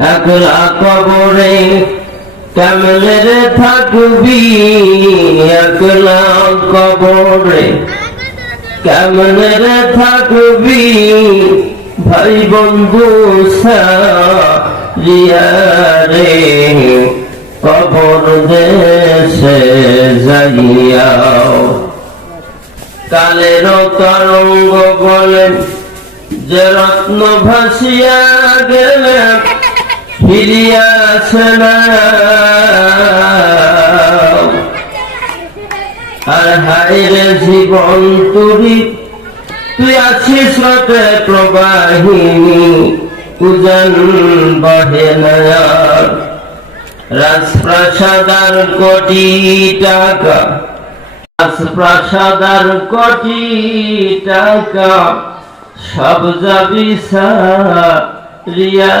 একলা কবরে কেমনে রে থাকবি, একলা কবরে কেমনে রে থাকবি, ভাই বন্ধু সারিয়া রে কবর দেশে যাইয়া। কালের তরঙ্গ বলে যে রত্ন ভাসিয়া গেলে ফিরিয়া আসে না, আর হায়রে জীবন তুই আছিস স্রোতে প্রবাহিনী, উজান বহে না। রাজপ্রাসাদার কোটি টাকা, রাজপ্রাসাদার কোটি টাকা সব যাবি সারিয়া।